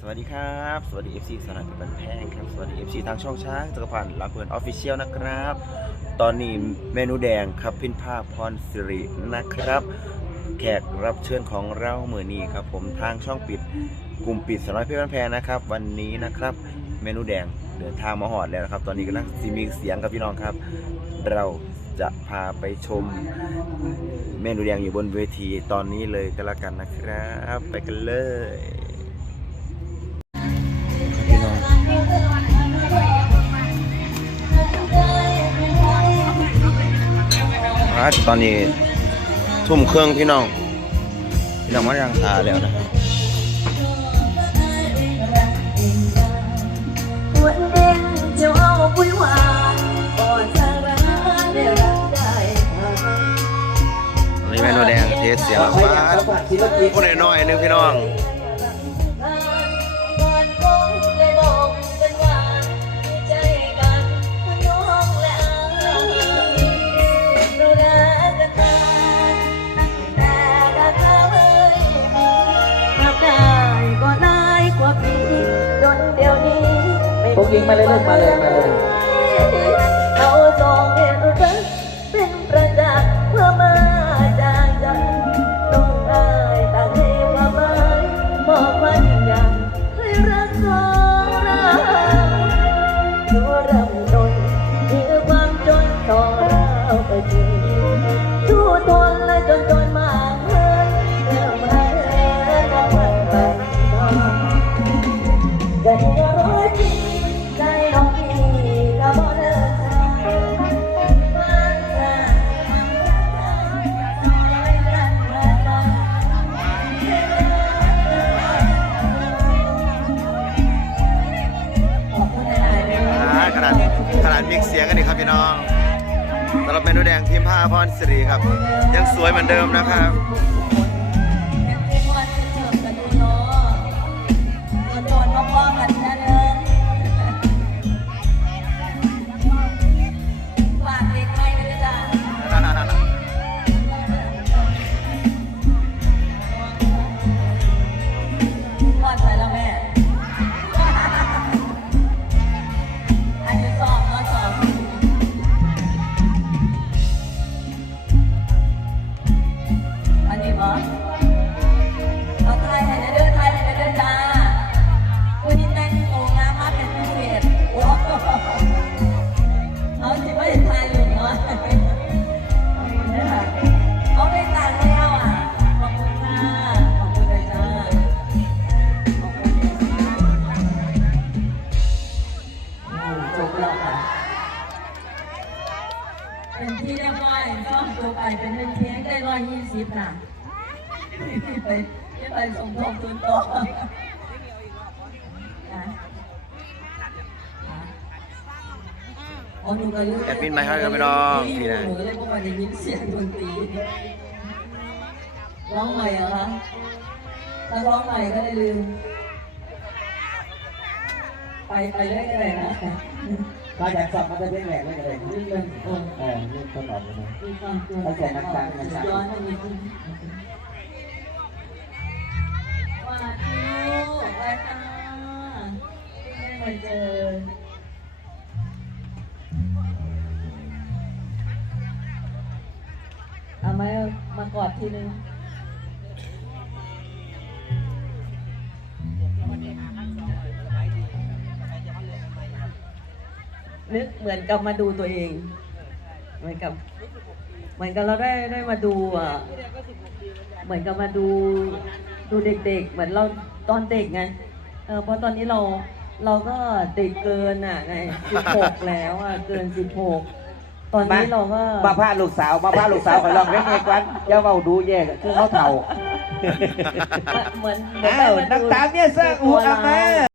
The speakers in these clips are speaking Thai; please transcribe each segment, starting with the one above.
สวัสดีครับ สวัสดี FC สนับสนุนแพงครับ สวัสดี FC ทางช่องช้างจักรพันธ์ลำเพลินออฟฟิเชียลนะครับ ตอนนี้เมนูแดงครับพินภาพพรสิรินะครับ แขกรับเชิญของเราเมื่อนี้ครับ ผมทางช่องปิดกลุ่มปิดสน้อยเพื่อนแพงนะครับ วันนี้นะครับ เมนูแดงเดินทางมาหอดแล้วนะครับ ตอนนี้กำลังซีมีเสียงครับพี่น้องครับ เราจะพาไปชมเมนูแดงอยู่บนเวทีตอนนี้เลยก็แล้วกันนะครับ ไปกันเลย ตอนนี้ทุ่มเครื่องพี่น้อง พี่น้องมายังทาแล้วนะครับวันเด่นเจ้าเอาปุ้ยหวานก่อนสาระได้รักได้ค่ะตอนนี้เมนูแดงเทสเสียงฟ้าพูดน้อยๆนึงพี่น้อง พวกยิงมาเลยลูกมาเลยมาเลย การมิกเสียงกันอีกครับพี่น้องสำหรับเมนูแดงทีมผ้าพรสิริครับ ยังสวยเหมือนเดิมนะครับ ซ่อมตัวไปเป็นเงินเพียงได้ร้อยยี่สิบค่ะไปไปส่งทองทุนต่อแอดมินมาครับพี่น้องพี่นะหนูเลยบอกว่าได้ยินเสียงดนตรีร้องใหม่เหรอคะถ้าร้องใหม่ก็ได้ลืม ไปไปเรื่อยๆนะ มาจากสอบมาจะเป็นแหลกไม่เลยนี่เป็นเออเออนี่เขาตอบเลยนะมีความเกินเข้าใจนักการนักการย้อนไปนิดนึงว่าคิวไปตาได้มาเจอเอามามากอดทีนึง นึกเหมือนกับมาดูตัวเอง เหมือนกับ เหมือนกับเราได้ได้มาดูอะเหมือนกับมาดูดูเด็ก ๆ เหมือนเราตอนเด็กไงเออเพราะตอนนี้เราเราก็เด็กเกินอะไงสิบหกแล้วอะเกินสิบหกตอนนี้เราก็มาพาลูกสาวมาพาลูกสาวคอยลองเล่นเองกันอย่าเบาดูแย่คือเขาเถ่าเหมือนเหมือนอ้าวได้นักดูตามเนี่ยสร้างอูอาแม่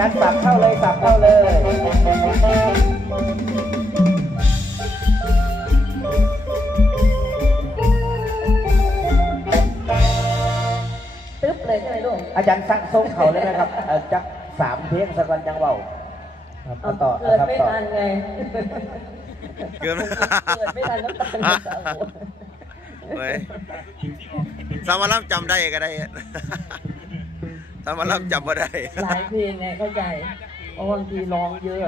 จารย์สับเข้าเลยสับเข้าเลยตึ๊บเลยใช่ไหมลูกอาจารย์สั่งส่งเขาเลยนะครับเอ่อจักสามเพลงสักวันจังเว้าครับเอาต่อเกิดครับไม่ต่อทันไงเกินเกิดไม่ทันน้ำตาลน้ำตาลเว้ยสามารถรับจำได้ก็ได้ สามารถรับจำมาได้ หลายเพลงไงเข้าใจเพราะบางทีร้องเยอะ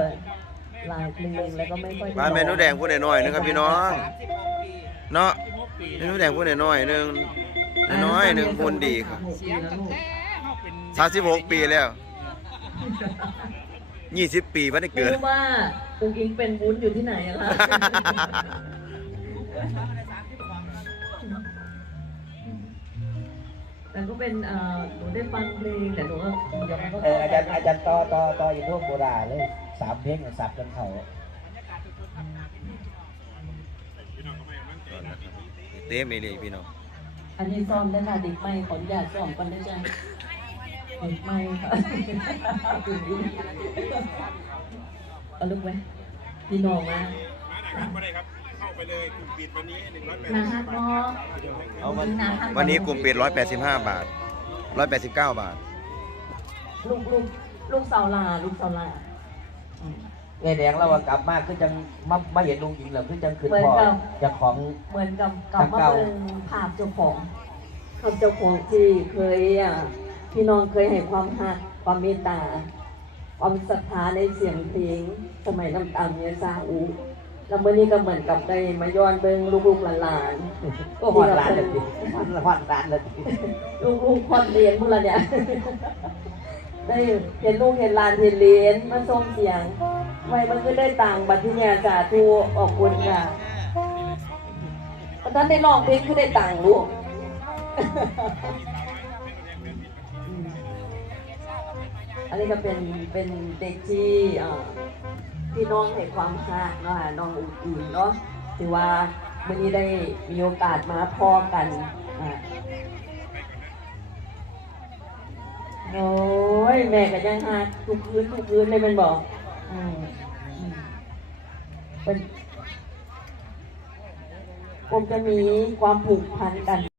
หลายเพลงแล้วก็ไม่ค่อยได้มาเมนูแดงพูดหน่อยๆนะครับพี่น้อง เนาะเมนูแดงพูดหน่อยๆหนึงน้อยๆหนึ่งพูนดีครับสามสิบหกปีแล้วยี่สิบปีไม่ได้ไม่เกิด รู้ว่าปุงอิงเป็นวุ้นอยู่ที่ไหนอะคะ แต่ก็เป็นเอ่อหนูได้ฟังเพลงแต่หนูว่าเดี๋ยวมันก็เอออาจารย์อาจารย์ต่อต่อต่ออย่างพวกโบราณเลยสามเพลงสับกันเขาเต็มเลยเลยพี่น้องอันนี้ซ้อมได้ค่ะดิกไม่ขออนุญาตซ้อมกันได้จ้ะดิกไม่ค่ะเอาลูกไว้พี่น้องมา มาได้ครับเข้าไปเลยกลุ่มปิดวันนี้หนึ่งร้อยแปดมาฮักเนาะเอาวันวันนี้กลุ่มปิดร้อยแปดสิบห้าบาทร้อยแปดสิบเก้าบาท ลูกลูกลูกสาวลาลูกสาวลาอืมแง่แดงเราว่ากลับมาคือจังมามาเห็นลุงหญิงแล้วคือจังคืนเหมือนพ่อกับเจะของ เหมือนกับกลับมาเก่าเป็นภาพเจ้าของภาพเจ้าของที่เคยอะพี่น้องเคยให้ความหักความเมตตา ความศรัทธาในเสียงเพลงสมัยน้ำตาลเมียซาอู แล้วเมื่อนี้ก็เหมือนกับได้มาย้อนเบิ่งลูกๆหลานๆก็หอดร้านเลยดิหอดหอดร้านเลยดิลูกๆคนเรียนพวกเราเนี่ยได้เห็นลูกเห็นหลานเห็นเรียนมาส่งเสียงไว้มันก็ได้ตังค์บัตรที่แม่สาธุออกคุณค่ะตอนนั้นได้ลองเพลงคือได้ตังค์ลูกอืมอันนี้ก็เป็นเป็นเด็กที่เอ่อ พี่น้องให้ความรักเนาะค่ะน้องอื่นเนาะถือว่าวันนี้ได้มีโอกาสมาพอกันอ่าโอ้ยแม่ก็ยังหาทุกคืนทุกคืนเลยแมันบอกอืมอืมเป็นผมจะมีความผูกพันกัน